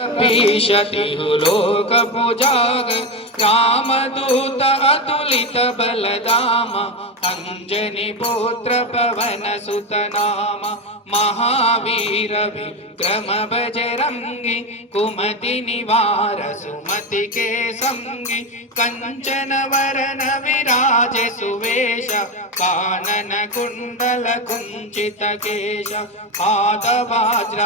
पीशति लोक पूजाग रामदूत अतुलित बलदाम अंजनी पुत्र पवन सुत नाम महावीर विक्रम बजरंगी कुमति निवार सुमति के संगी कंचन वरन विराज सुवेश कानन कुंडल कुंचित केश पाद वज्र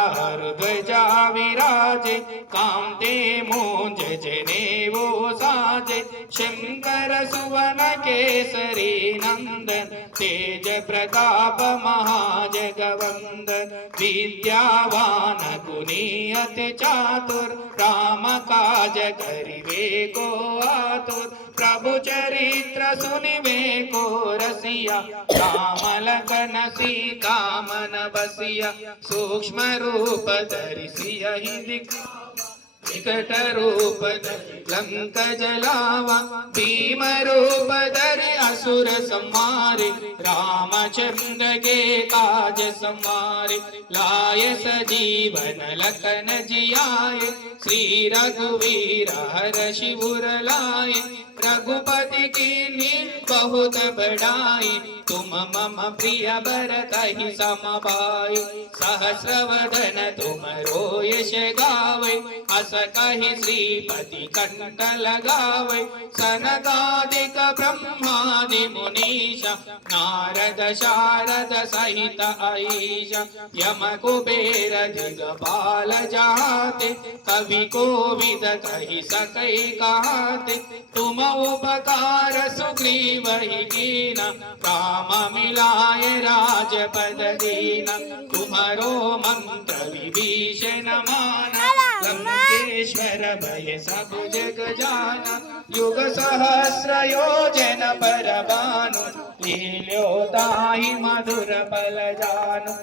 ध्वजा विराजे कांते मूंज जनेवो साजे शंकर सुवन केसरी नंदन तेज प्रताप महाजगवंदन विद्यावान गुणी अति चातुर राम काज करिवे को आतुर प्रभु चरित्र सुनिवे को रसिया राम लखन सीता मन बसिया सूक्ष्म रूप धरिसिया विकट रूप धरि लंक जलावा भीम रूप धरि असुर संहारे रामचंद्र के काज संहारे लाय सजीवन लखन जियाए श्री रघुवीर हर शिवर लाए रघुपति की बहुत बढ़ाई तुम मम प्रिय भरत ही समभाई सहस्रवदन तुम यश गावे अस कहि श्रीपति कंठ लगावे सनकादिक ब्रह्मादि मुनीश नारद शारद सहित ऐश यम कुबेर दिगपाल जाते कवि कोविद कहि सकै कहते तुम उपकार सुग्रीव ही कीना राम मिलाए राजपद दीना तुम्हारो मंत्र विभीषण माना लंकेश्वर भय सब जग जाना युग सहस्र योजन पर भानु लील्यो ताहि मधुर बल जानु।